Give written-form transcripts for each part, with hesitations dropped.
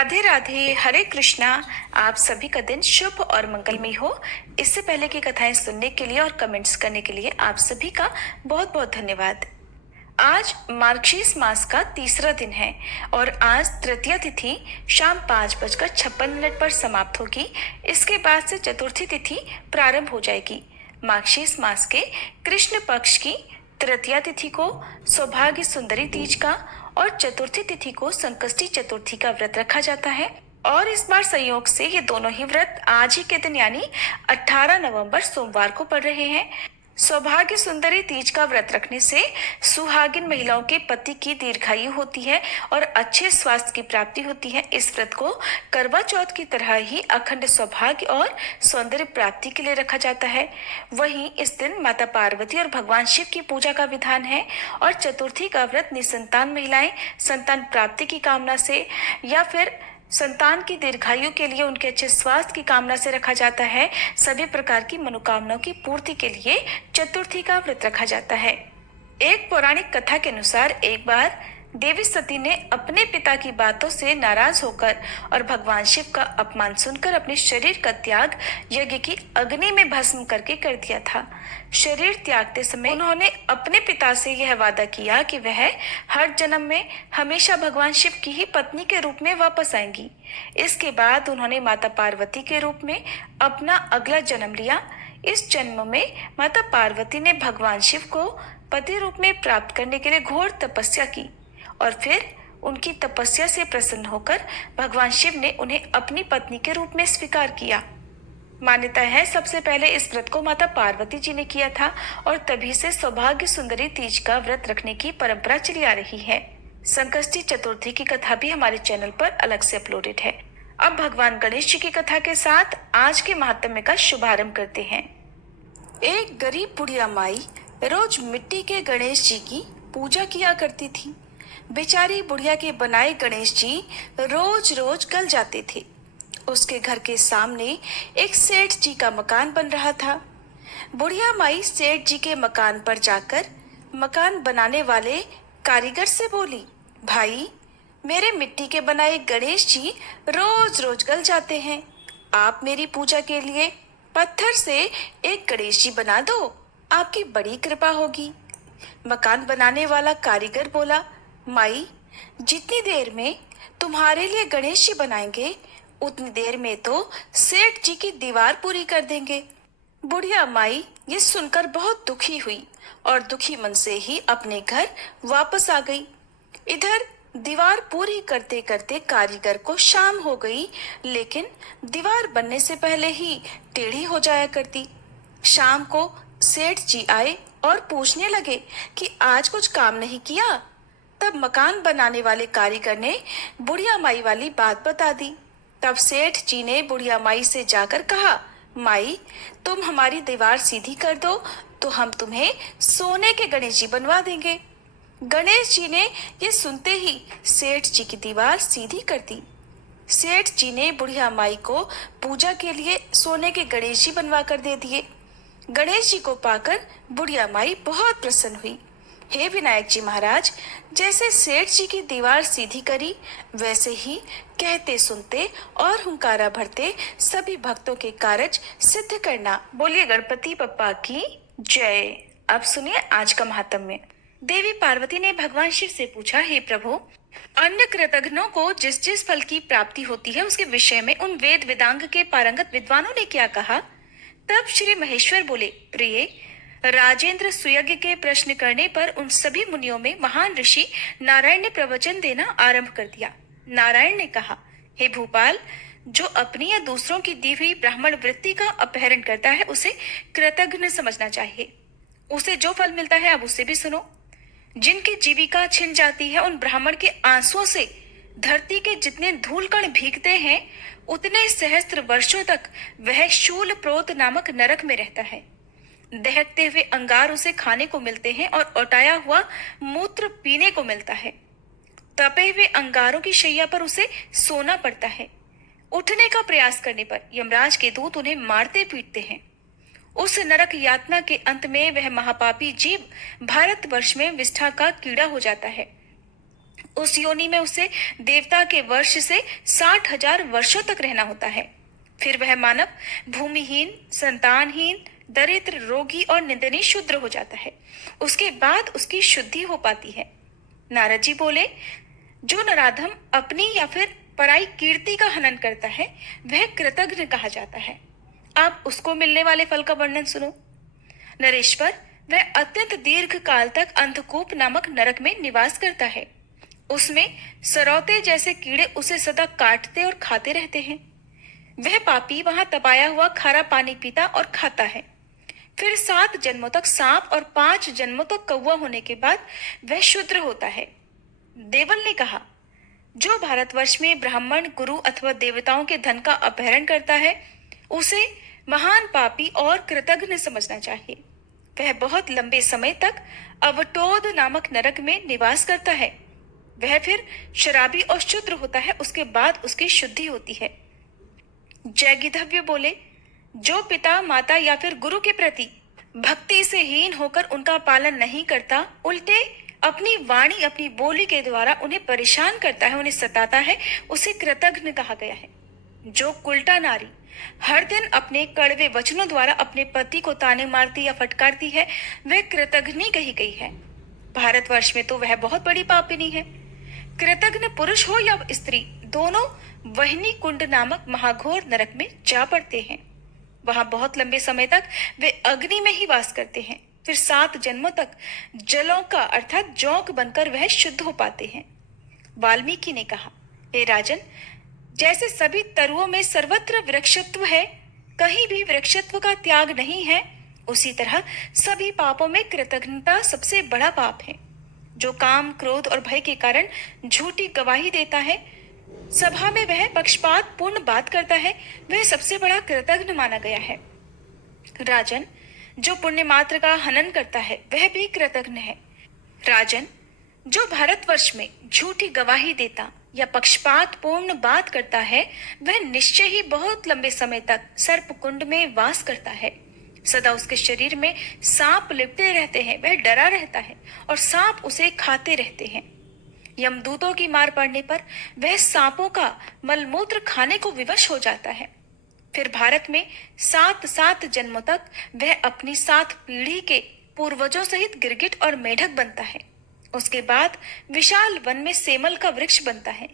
राधे राधे, हरे कृष्णा। आप सभी का दिन शुभ और मंगलमय हो। इससे पहले की कथाएं सुनने के लिए और कमेंट्स करने के लिए आप सभी का बहुत बहुत धन्यवाद। आज मार्गशीर्ष मास का तीसरा दिन है और आज तृतीया तिथि शाम 5:56 पर समाप्त होगी। इसके बाद से चतुर्थी तिथि प्रारंभ हो जाएगी। मार्गशीर्ष मास के कृष्ण पक्ष की तृतीया तिथि को सौभाग्य सुंदरी तीज का और चतुर्थी तिथि को संकष्टी चतुर्थी का व्रत रखा जाता है। और इस बार संयोग से ये दोनों ही व्रत आज ही के दिन यानी 18 नवंबर सोमवार को पड़ रहे हैं। सौभाग्य सुंदरी तीज का व्रत रखने से सुहागिन महिलाओं के पति की दीर्घायु होती है और अच्छे स्वास्थ्य की प्राप्ति होती है। इस व्रत को करवा चौथ की तरह ही अखंड सौभाग्य और सौंदर्य प्राप्ति के लिए रखा जाता है। वहीं इस दिन माता पार्वती और भगवान शिव की पूजा का विधान है और चतुर्थी का व्रत निसंतान महिलाएं संतान प्राप्ति की कामना से या फिर संतान की दीर्घायु के लिए उनके अच्छे स्वास्थ्य की कामना से रखा जाता है। सभी प्रकार की मनोकामनाओं की पूर्ति के लिए चतुर्थी का व्रत रखा जाता है। एक पौराणिक कथा के अनुसार एक बार देवी सती ने अपने पिता की बातों से नाराज होकर और भगवान शिव का अपमान सुनकर अपने शरीर का त्याग यज्ञ की अग्नि में भस्म करके कर दिया था। शरीर त्यागते समय उन्होंने अपने पिता से यह वादा किया कि वह हर जन्म में हमेशा भगवान शिव की ही पत्नी के रूप में वापस आएंगी। इसके बाद उन्होंने माता पार्वती के रूप में अपना अगला जन्म लिया। इस जन्म में माता पार्वती ने भगवान शिव को पति रूप में प्राप्त करने के लिए घोर तपस्या की और फिर उनकी तपस्या से प्रसन्न होकर भगवान शिव ने उन्हें अपनी पत्नी के रूप में स्वीकार किया। मान्यता है सबसे पहले इस व्रत को माता पार्वती जी ने किया था और तभी से सौभाग्य सुंदरी तीज का व्रत रखने की परंपरा चली आ रही है। संकष्टी चतुर्थी की कथा भी हमारे चैनल पर अलग से अपलोडेड है। अब भगवान गणेश जी की कथा के साथ आज के महात्म्य का शुभारंभ करते हैं। एक गरीब बुढ़िया माई रोज मिट्टी के गणेश जी की पूजा किया करती थी। बेचारी बुढ़िया के बनाए गणेश जी रोज रोज गल जाते थे। उसके घर के सामने एक सेठ जी का मकान बन रहा था। बुढ़िया माई सेठ जी के मकान पर जाकर मकान बनाने वाले कारीगर से बोली, भाई मेरे मिट्टी के बनाए गणेश जी रोज रोज गल जाते हैं। आप मेरी पूजा के लिए पत्थर से एक गणेश जी बना दो, आपकी बड़ी कृपा होगी। मकान बनाने वाला कारीगर बोला, माई जितनी देर में तुम्हारे लिए गणेश जी बनाएंगे उतनी देर में तो सेठ जी की दीवार पूरी कर देंगे। बुढ़िया माई ये सुनकर बहुत दुखी हुई और दुखी मन से ही अपने घर वापस आ गई। इधर दीवार पूरी करते करते कारीगर को शाम हो गई, लेकिन दीवार बनने से पहले ही टेढ़ी हो जाया करती। शाम को सेठ जी आए और पूछने लगे कि आज कुछ काम नहीं किया। तब मकान बनाने वाले कारीगर ने बुढ़िया माई वाली बात बता दी। तब सेठ जी ने बुढ़िया माई से जाकर कहा, माई तुम हमारी दीवार सीधी कर दो तो हम तुम्हें सोने के गणेश जी बनवा देंगे। गणेश जी ने ये सुनते ही सेठ जी की दीवार सीधी कर दी। सेठ जी ने बुढ़िया माई को पूजा के लिए सोने के गणेश जी बनवा कर दे दिए। गणेश जी को पाकर बुढ़िया माई बहुत प्रसन्न हुई। हे विनायक जी महाराज, जैसे सेठ जी की दीवार सीधी करी वैसे ही कहते सुनते और हुंकारा भरते सभी भक्तों के कार्य सिद्ध करना। बोलिए गणपति बप्पा की जय। अब सुनिए आज का महात्म्य। देवी पार्वती ने भगवान शिव से पूछा, हे प्रभु अन्य कृतघ्नों को जिस जिस फल की प्राप्ति होती है उसके विषय में उन वेद वेदांग के पारंगत विद्वानों ने क्या कहा। तब श्री महेश्वर बोले, प्रिय राजेंद्र सुयज्ञ के प्रश्न करने पर उन सभी मुनियों में महान ऋषि नारायण ने प्रवचन देना आरंभ कर दिया। नारायण ने कहा, हे भूपाल, जो अपनी या दूसरों की दी हुई ब्राह्मण वृत्ति का अपहरण करता है उसे कृतघ्न समझना चाहिए। उसे जो फल मिलता है अब उससे भी सुनो। जिनकी जीविका छिन जाती है उन ब्राह्मण के आंसुओं से धरती के जितने धूल कण भीगते हैं उतने सहस्त्र वर्षों तक वह शूल प्रोत नामक नरक में रहता है। दहकते हुए अंगार उसे खाने को मिलते हैं और औटाया हुआ मूत्र पीने को मिलता है। तपे हुए अंगारों की शैया पर उसे सोना पड़ता है। उठने का प्रयास करने पर यमराज के दूत उन्हें मारते पीटते हैं। उस नरक यातना के अंत में वह महापापी जीव भारतवर्ष में विष्ठा का कीड़ा हो जाता है। उस योनि में उसे देवता के वर्ष से 60,000 वर्षों तक रहना होता है। फिर वह मानव भूमिहीन, संतानहीन, दरिद्र, रोगी और निंदनीय शूद्र हो जाता है। उसके बाद उसकी शुद्धि हो पाती है। नारद जी बोले, जो नराधम अपनी या फिर पराई कीर्ति का हनन करता है वह कृतघ्न कहा जाता है। आप उसको मिलने वाले फल का वर्णन सुनो। नरेश्वर, वह अत्यंत दीर्घ काल तक अंधकूप नामक नरक में निवास करता है। उसमें सरौते जैसे कीड़े उसे सदा काटते और खाते रहते हैं। वह पापी वहां तपाया हुआ खारा पानी पीता और खाता है। फिर 7 जन्मों तक सांप और 5 जन्मों तक कौवा होने के बाद वह शूद्र होता है। देवल ने कहा, जो भारतवर्ष में ब्राह्मण, गुरु अथवा देवताओं के धन का अपहरण करता है उसे महान पापी और कृतघ्न समझना चाहिए। वह बहुत लंबे समय तक अवटोद नामक नरक में निवास करता है। वह फिर शराबी और शूद्र होता है। उसके बाद उसकी शुद्धि होती है। जयगिधव्य बोले, जो पिता, माता या फिर गुरु के प्रति भक्ति से हीन होकर उनका पालन नहीं करता, उल्टे अपनी वाणी, अपनी बोली के द्वारा उन्हें परेशान करता है, उन्हें सताता है, उसे कृतघ्न कहा गया है। जो कुल्टा नारी हर दिन अपने कड़वे वचनों द्वारा अपने पति को ताने मारती या फटकारती है वह कृतघ्नी कही गई है। भारतवर्ष में तो वह बहुत बड़ी पापिनी है। कृतघ्न पुरुष हो या स्त्री, दोनों वहनी कुंड नामक महाघोर नरक में जा पड़ते हैं। वहां बहुत लंबे समय तक वे अग्नि में ही वास करते हैं। फिर 7 जन्मों तक जलों का अर्थात जौक बनकर वह शुद्ध हो पाते हैं। वाल्मीकि ने कहा, हे राजन, जैसे सभी तरुओं में सर्वत्र वृक्षत्व है, कहीं भी वृक्षत्व का त्याग नहीं है, उसी तरह सभी पापों में कृतघ्नता सबसे बड़ा पाप है। जो काम, क्रोध और भय के कारण झूठी गवाही देता है, सभा में वह पक्षपात पूर्ण बात करता है, वह सबसे बड़ा कृतघ्न माना गया है। राजन, जो पुण्य मात्र का हनन करता है वह भी कृतघ्न है। राजन, जो भारतवर्ष में झूठी गवाही देता या पक्षपात पूर्ण बात करता है वह निश्चय ही बहुत लंबे समय तक सर्प कुंड में वास करता है। सदा उसके शरीर में सांप लिपटे रहते हैं, वह डरा रहता है और सांप उसे खाते रहते हैं। यमदूतों की मार पड़ने पर वह सांपों का मलमूत्र खाने को विवश हो जाता है। फिर भारत में 7 जन्मों तक वह अपनी 7 पीढ़ी के पूर्वजों सहित गिरगिट और मेढक बनता है। उसके बाद विशाल वन में सेमल का वृक्ष बनता है।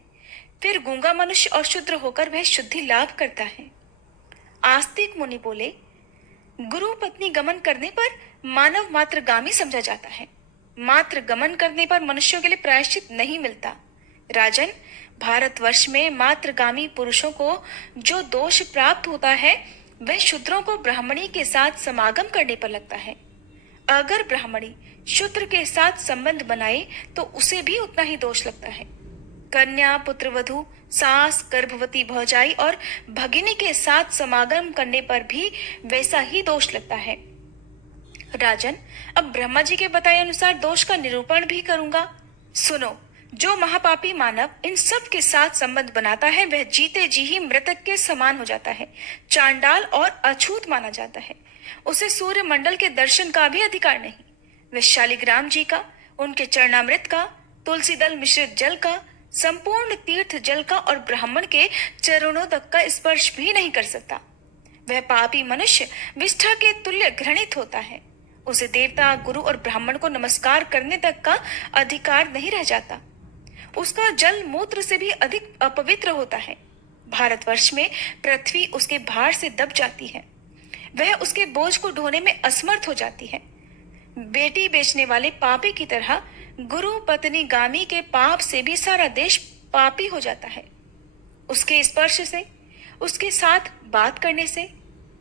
फिर गूंगा मनुष्य और शूद्र होकर वह शुद्धि लाभ करता है। आस्तिक मुनि बोले, गुरु पत्नी गमन करने पर मानव मात्र गामी समझा जाता है। मात्र गमन करने पर मनुष्यों के लिए प्रायश्चित नहीं मिलता। राजन, भारतवर्ष में मात्रगामी पुरुषों को जो दोष प्राप्त होता है वह शूद्रों को ब्राह्मणी के साथ समागम करने पर लगता है। अगर ब्राह्मणी शूद्र के साथ संबंध बनाए तो उसे भी उतना ही दोष लगता है। कन्या, पुत्रवधू, सास, गर्भवती भौजाई और भगिनी के साथ समागम करने पर भी वैसा ही दोष लगता है। राजन, अब ब्रह्मा जी के बताए अनुसार दोष का निरूपण भी करूंगा। सुनो, जो महापापी मानव इन सब के साथ संबंध बनाता है वह जीते जी ही मृतक के समान हो जाता है, चांडाल और अछूत माना जाता है। उसे सूर्य मंडल के दर्शन का भी अधिकार नहीं। वह शालिग्राम जी का, उनके चरणामृत का, तुलसी दल मिश्रित जल का, संपूर्ण तीर्थ जल का और ब्राह्मण के चरणों तक का स्पर्श भी नहीं कर सकता। वह पापी मनुष्य विष्ठा के तुल्य घृणित होता है। उसे देवता, गुरु और ब्राह्मण को नमस्कार करने तक का अधिकार नहीं रह जाता। उसका जल मूत्र से भी अधिक अपवित्र होता है। भारतवर्ष में पृथ्वी उसके भार से दब जाती है। वह उसके बोझ को ढोने में असमर्थ हो जाती है। बेटी बेचने वाले पापी की तरह गुरु पत्नी गामी के पाप से भी सारा देश पापी हो जाता है। उसके स्पर्श से, उसके साथ बात करने से,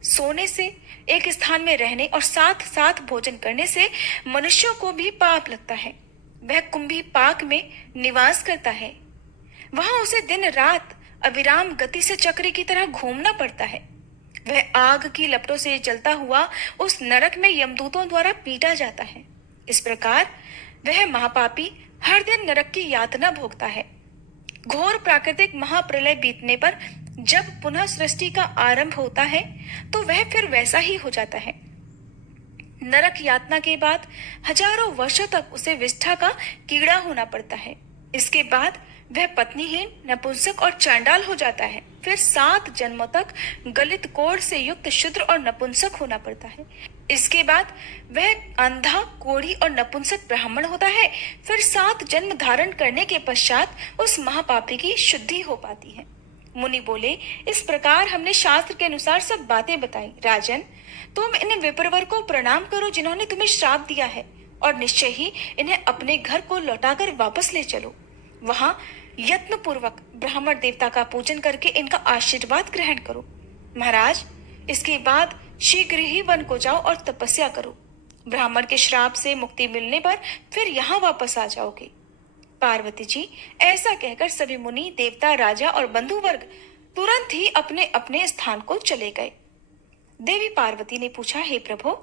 सोने से, एक स्थान में रहने और साथ साथ भोजन करने से मनुष्यों को भी पाप लगता है। वह कुंभी पाक में निवास करता है। वहां उसे दिन रात अविराम गति से चक्र की तरह घूमना पड़ता है। वह आग की लपटों से जलता हुआ उस नरक में यमदूतों द्वारा पीटा जाता है। इस प्रकार वह महापापी हर दिन नरक की यातना भोगता है। घोर प्राकृतिक महाप्रलय बीतने पर जब पुनः सृष्टि का आरंभ होता है तो वह फिर वैसा ही हो जाता है। नरक यातना के बाद हजारों वर्षों तक उसे विष्ठा का कीड़ा होना पड़ता है। इसके बाद वह पत्नीहीन, नपुंसक और चांडाल हो जाता है। फिर 7 जन्मों तक गलित कोढ़ से युक्त शूद्र और नपुंसक होना पड़ता है। इसके बाद वह अंधा, कोढ़ी और नपुंसक ब्राह्मण होता है। फिर 7 जन्म धारण करने के पश्चात उस महापापी की शुद्धि हो पाती है। मुनि बोले, इस प्रकार हमने शास्त्र के अनुसार सब बातें बताई। राजन, तुम इन विप्रवर को प्रणाम करो जिन्होंने तुम्हें श्राप दिया है, और निश्चय ही इन्हें अपने घर को लौटाकर वापस ले चलो। वहां यत्न पूर्वक ब्राह्मण देवता का पूजन करके इनका आशीर्वाद ग्रहण करो। महाराज, इसके बाद शीघ्र ही वन को जाओ और तपस्या करो। ब्राह्मण के श्राप से मुक्ति मिलने पर फिर यहाँ वापस आ जाओगे। पार्वती जी, ऐसा कहकर सभी मुनि, देवता, राजा और बंधु वर्ग तुरंत ही अपने अपने स्थान को चले गए। देवी पार्वती ने पूछा, हे प्रभु,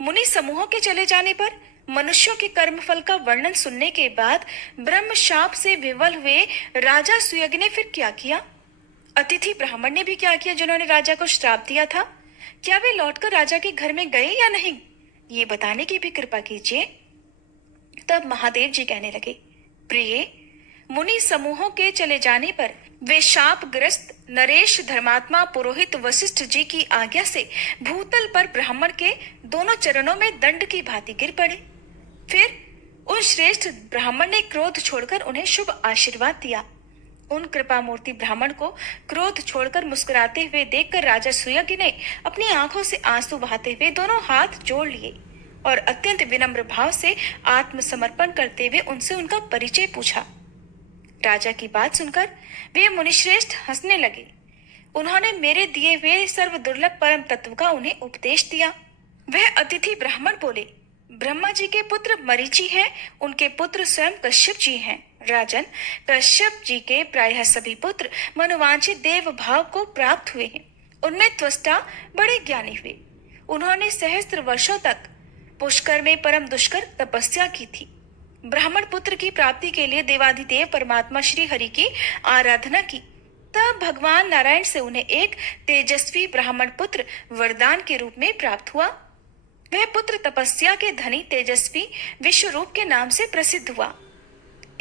मुनि समूहों के चले जाने पर मनुष्यों के कर्मफल का वर्णन सुनने के बाद ब्रह्म शाप से विवल हुए राजा सुयज्ञ ने फिर क्या किया? अतिथि ब्राह्मण ने भी क्या किया जिन्होंने राजा को श्राप दिया था? क्या वे लौटकर राजा के घर में गए या नहीं? ये बताने की भी कृपा कीजिए। तब महादेव जी कहने लगे, प्रिय, मुनि समूहों के चले जाने पर वे शापग्रस्त नरेश धर्मात्मा पुरोहित वशिष्ठ जी की आज्ञा से भूतल पर ब्राह्मण के दोनों चरणों में दंड की भांति गिर पड़े। फिर उन श्रेष्ठ ब्राह्मण ने क्रोध छोड़कर उन्हें शुभ आशीर्वाद दिया। उन कृपा मूर्ति ब्राह्मण को क्रोध छोड़कर मुस्कुराते हुए देखकर राजा सुयज्ञ ने अपनी आंखों से आंसू बहाते हुए दोनों हाथ जोड़ लिए और अत्यंत विनम्र भाव से आत्मसमर्पण करते हुए उनसे उनका परिचय पूछा। राजा की बात सुनकर वे मुनिश्रेष्ठ हंसने लगे। उन्होंने मेरे दिए हुए सर्व दुर्लभ परम तत्व का उन्हें उपदेश दिया। वह अतिथि ब्राह्मण बोले, ब्रह्मा जी के पुत्र मरीचि हैं, उनके पुत्र स्वयं कश्यप जी हैं। राजन, कश्यप जी के प्रायः सभी पुत्र मनोवांछित देव भाव को प्राप्त हुए हैं। उनमें त्वष्टा बड़े ज्ञानी हुए। उन्होंने सहस्त्र वर्षों तक पुष्कर में परम दुष्कर तपस्या की थी। ब्राह्मण पुत्र की प्राप्ति के लिए देवाधिदेव परमात्मा श्री हरि की आराधना की। तब भगवान नारायण से उन्हें एक तेजस्वी ब्राह्मण पुत्र वरदान के रूप में प्राप्त हुआ। वह पुत्र तपस्या के धनी तेजस्वी विश्वरूप के नाम से प्रसिद्ध हुआ।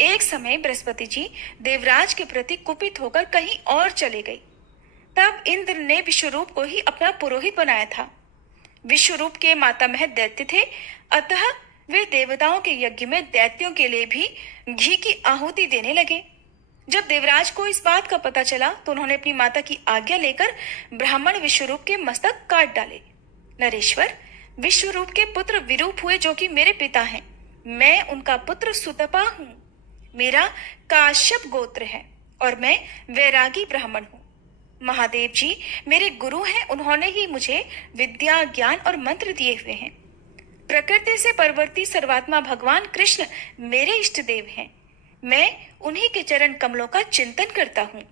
एक समय बृहस्पति जी देवराज के प्रति कुपित होकर कहीं और चले गए। तब इंद्र ने विश्वरूप को ही अपना पुरोहित बनाया था। विश्वरूप के मातामह दैत्य थे, अतः वे देवताओं के यज्ञ में दैत्यों के लिए भी घी की आहुति देने लगे। जब देवराज को इस बात का पता चला तो उन्होंने अपनी माता की आज्ञा लेकर ब्राह्मण विश्वरूप के मस्तक काट डाले। नरेश्वर, विश्वरूप के पुत्र विरूप हुए जो कि मेरे पिता हैं। मैं उनका पुत्र सुतपा हूँ। मेरा काश्यप गोत्र है और मैं वैरागी ब्राह्मण हूँ। महादेव जी मेरे गुरु हैं। उन्होंने ही मुझे विद्या, ज्ञान और मंत्र दिए हुए हैं। प्रकृति से परवर्ती सर्वात्मा भगवान कृष्ण मेरे इष्ट देव हैं। मैं उन्हीं के चरण कमलों का चिंतन करता हूँ।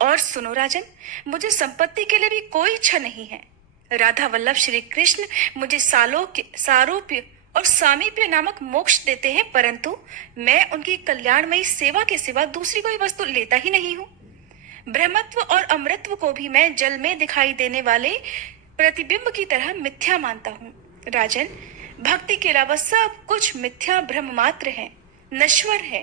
और सुनो राजन, मुझे संपत्ति के लिए भी कोई इच्छा नहीं है। राधा वल्लभ श्री कृष्ण मुझे सारूप्य और सामीप्य नामक मोक्ष देते हैं, परंतु मैं उनकी कल्याणमयी सेवा के सिवा दूसरी कोई वस्तु लेता ही नहीं हूँ। ब्रह्मत्व और अमृतत्व को भी मैं जल में दिखाई देने वाले प्रतिबिंब की तरह मिथ्या मानता हूँ। राजन, भक्ति के अलावा सब कुछ मिथ्या भ्रम मात्र है, नश्वर है।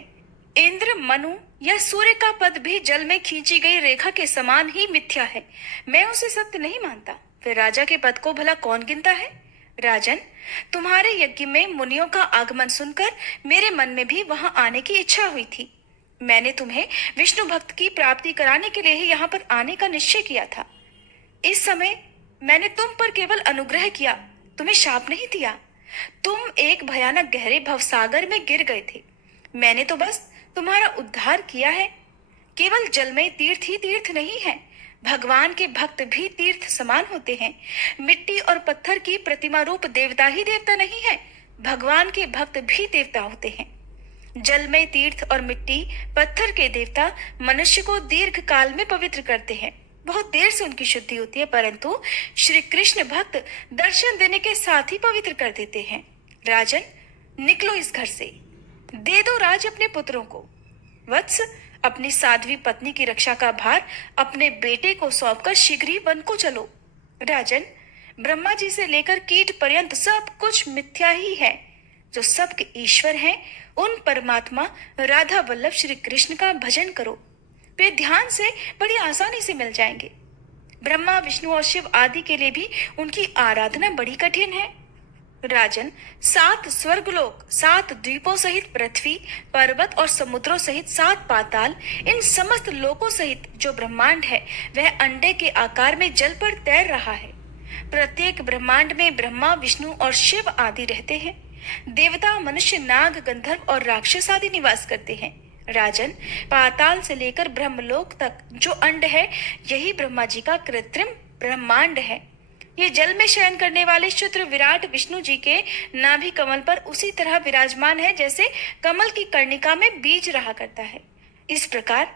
इंद्र, मनु या सूर्य का पद भी जल में खींची गई रेखा के समान ही मिथ्या है। मैं उसे सत्य नहीं मानता। फिर राजा के पद को भला कौन गिनता है? राजन, तुम्हारे यज्ञ में मुनियों का आगमन सुनकर मेरे मन में भी वहां आने की इच्छा हुई थी। मैंने तुम्हें विष्णु भक्त की प्राप्ति कराने के लिए ही यहाँ पर आने का निश्चय किया था। इस समय मैंने तुम पर केवल अनुग्रह किया, तुम्हें शाप नहीं दिया। तुम एक भयानक गहरे भवसागर में गिर गए थे। मैंने तो बस तुम्हारा उद्धार किया है। केवल जल में तीर्थ ही तीर्थ नहीं है, भगवान के भक्त भी तीर्थ समान होते हैं। मिट्टी और पत्थर की प्रतिमा रूप देवता ही देवता नहीं है, भगवान के भक्त भी देवता होते हैं। जल में तीर्थ और मिट्टी पत्थर के देवता मनुष्य को दीर्घ काल में पवित्र करते हैं। बहुत देर से उनकी शुद्धि होती है, परंतु श्री कृष्ण भक्त दर्शन देने के साथ ही पवित्र कर देते हैं। राजन, निकलो इस घर से, दे दो राज अपने पुत्रों को। वत्स, अपनी साध्वी पत्नी की रक्षा का भार अपने बेटे को सौंपकर शीघ्र ही वन को चलो। राजन, ब्रह्मा जी से लेकर कीट पर्यंत सब कुछ मिथ्या ही है। जो सबके ईश्वर हैं, उन परमात्मा राधा वल्लभ श्री कृष्ण का भजन करो। वे ध्यान से बड़ी आसानी से मिल जाएंगे। ब्रह्मा, विष्णु और शिव आदि के लिए भी उनकी आराधना बड़ी कठिन है। राजन, 7 स्वर्गलोक, 7 द्वीपों सहित पृथ्वी, पर्वत और समुद्रों सहित 7 पाताल, इन समस्त लोकों सहित जो ब्रह्मांड है वह अंडे के आकार में जल पर तैर रहा है। प्रत्येक ब्रह्मांड में ब्रह्मा, विष्णु और शिव आदि रहते हैं। देवता, मनुष्य, नाग, गंधर्व और राक्षस आदि निवास करते हैं। राजन, पाताल से लेकर ब्रह्मलोक तक जो अंड है, यही ब्रह्मा जी का कृत्रिम ब्रह्मांड है। ये जल में शयन करने वाले शुद्र विराट विष्णु जी के नाभि कमल पर उसी तरह विराजमान है जैसे कमल की कर्णिका में बीज रहा करता है। इस प्रकार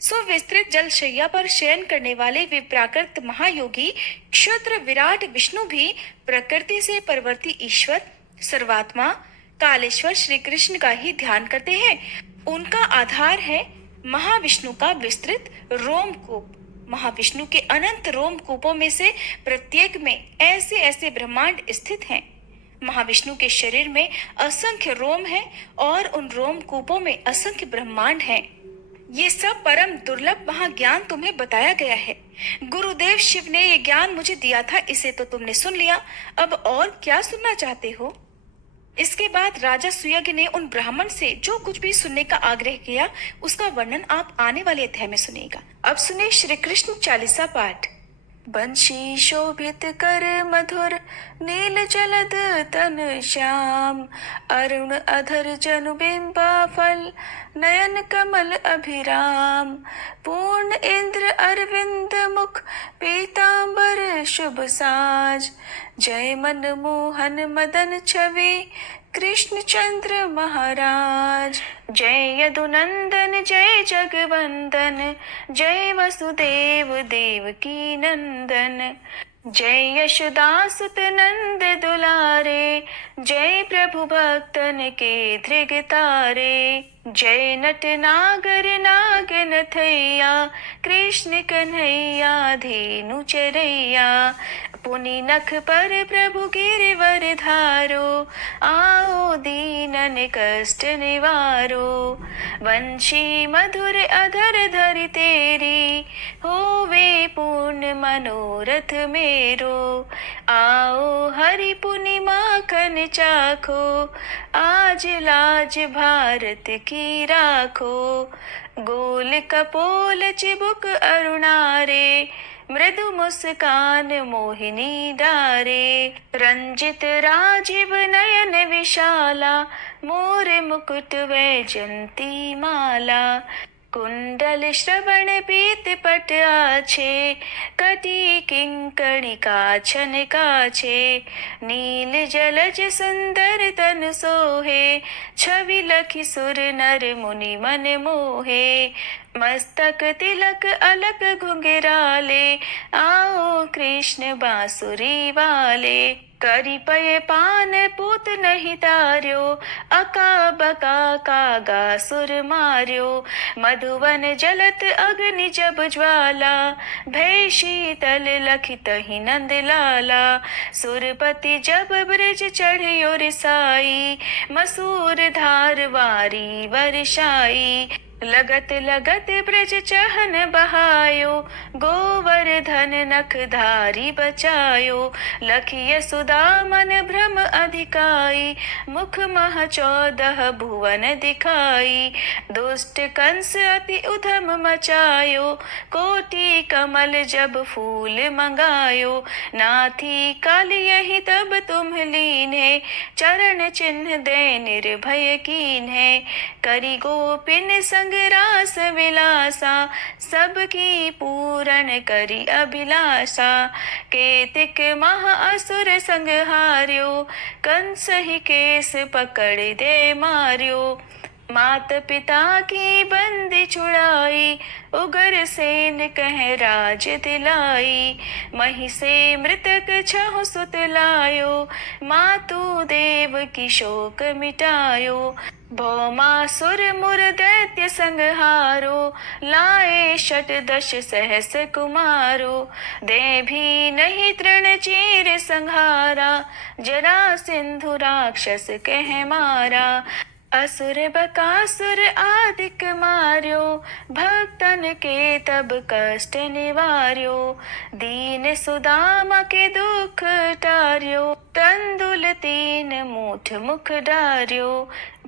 सुविस्तृत जल शैया पर शयन करने वाले वे प्राकृत महायोगी क्षुद्र विराट विष्णु भी प्रकृति से परवर्ती ईश्वर, सर्वात्मा, कालेश्वर श्री कृष्ण का ही ध्यान करते हैं। उनका आधार है महाविष्णु का विस्तृत रोमकूप। महाविष्णु के अनंत रोमकूपों में से प्रत्येक में ऐसे ऐसे ब्रह्मांड स्थित हैं। महाविष्णु के शरीर में असंख्य रोम हैं और उन रोमकूपों में असंख्य ब्रह्मांड हैं। ये सब परम दुर्लभ महाज्ञान तुम्हें बताया गया है। गुरुदेव शिव ने ये ज्ञान मुझे दिया था, इसे तो तुमने सुन लिया। अब और क्या सुनना चाहते हो? इसके बाद राजा सुयज्ञ ने उन ब्राह्मण से जो कुछ भी सुनने का आग्रह किया, उसका वर्णन आप आने वाले अध्याय में सुनिएगा। अब सुने श्री कृष्ण चालीसा पाठ। बंशी शोभित कर मधुर, नील जलद तन श्याम, अरुण अधर जनु बिंबा फल, नयन कमल अभिराम, पूर्ण इंद्र अरविंद मुख, पीतांबर शुभ साज, जय मन मोहन मदन छवि, कृष्ण चंद्र महाराज। जय यदुनंदन, जय जगवंदन, जय वसुदेव देवकी नंदन, जय यशोदासुत नंद दुलारे, जय प्रभु भक्तन के धृग तारे, जय नट नागर नागन थैया, कृष्ण कन्हैया धेनु चरैया, पुनि नख पर प्रभु गिरिवर धारो, आओ दीनन कष्ट निवारो, वंशी मधुर अधर धरि तेरी, होवे पूर्ण मनोरथ मेरो, आओ हरि पुनि माखन चाखो, आज लाज भारत की राखो, गोल कपोल चिबुक अरुणारे, मृदु मुस्कान मोहिनी डारे, रंजित राजीव नयन विशाला, मोर मुकुट वैजंती माला, कुंडल श्रवण पीत पट आछे, कटी किंकणी काछन काछे, नील जलज सुंदर तन सोहे, छवि लखि सुर नर मुनि मन मोहे, मस्तक तिलक अलक घुंघराले, आओ कृष्ण बांसुरी वाले, करी पय पान पूत नहीं तार्यो, अका बका कागा सुर मार्यो, मधुवन जलत अग्नि जब ज्वाला, भय शीतल लखित ही नंद लाला, सुरपति जब ब्रज चढ़ियो रिसाई, मसूर धार वारी बरसाई, लगत लगत ब्रज चहन बहायो, गोवर्धन नख धारी बचायो, लखिय सुदा मन भ्रम अधिकाई, मुख मह 14 भुवन दिखाई, दुष्ट कंस अति उधम मचायो, कोटि कमल जब फूल मंगायो, नाथी काली यही तब तुम लीन्हे, चरण चिन्ह दे निर्भय कीन्हे, करी गोपिन संग रास विलासा, सबकी पूरण करी अभिलाषा, केतिक महा असुर संग हार्यो, कंस ही केस पकड़ दे मार्यो, मात पिता की बंदी छुड़ाई, उगर सेन कह राज दिलाई। मही से मृतक छहु सुत लायो, मातु देव की शोक मिटायो। भौमासुर मुर दैत्य संहारो, लाए शत दश सहस कुमारो। दे भी नहीं तृण चीर संहारा, जरा सिंधु राक्षस कह मारा। असुर बकासुर आदिक मार्यो, भक्तन के तब कष्ट निवार्यो। दीन सुदामा के दुख टार्यो, तंदुल 3 मूठ मुख डार्यो।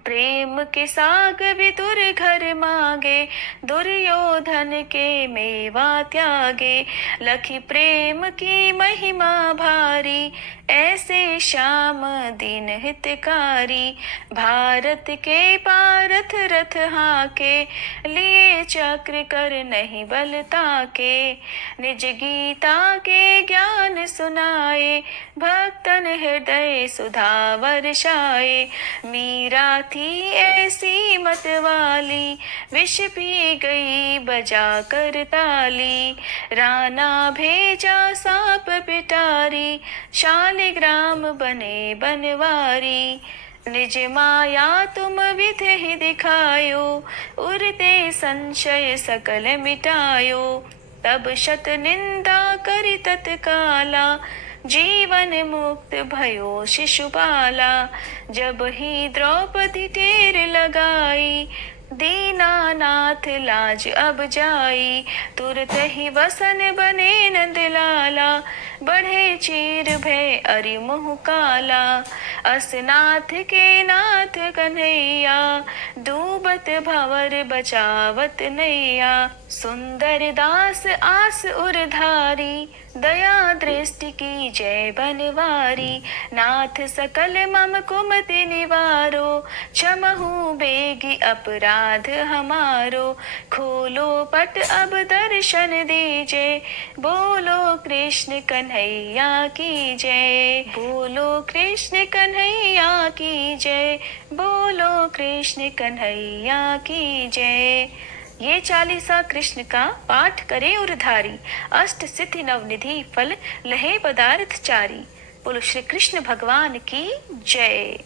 प्रेम के साग विदुर घर मांगे, दुर्योधन के मेवा त्यागे। लखी प्रेम की महिमा भारी, ऐसे श्याम दीन हितकारी। भारत के पारथ रथ हाके, लिए चक्र कर नहीं बल ताके। निज गीता के ज्ञान सुनाए, भक्तन हृदय सुधा वर्षाए। मीरा थी ऐसी मत वाली, विष पी गई बजा कर ताली। राना भेजा सांप पिटारी, शालिग्राम बने बनवारी। निज माया तुम विधि दिखायो, उरते संशय सकल मिटायो। तब शत निंदा करि तत्काला, जीवन मुक्त भयो शिशुपाला। जब ही द्रौपदी टेर लगाई, दीनानाथ लाज अब जाई। तुरत ही वसन बने नंदलाला, बढ़े चीर भय अरि मुह काला। असनाथ के नाथ कन्हैया, डूबत भंवर बचावत नैया। सुंदर दास आस उरधारी, दया दृष्टि की जय बनवारी। नाथ सकल मम कुमति निवारो, क्षमहु बेगी अपराध हमारो। खोलो पट अब दर्शन दीजे, बोलो कृष्ण कन्हैया की जय। बोलो कृष्ण कन्हैया की जय, बोलो कृष्ण कन्हैया की जय। ये चालीसा कृष्ण का पाठ करे उरधारी, अष्ट सिद्धि नवनिधि फल लहे पदार्थ चारी। बोलो श्री कृष्ण भगवान की जय।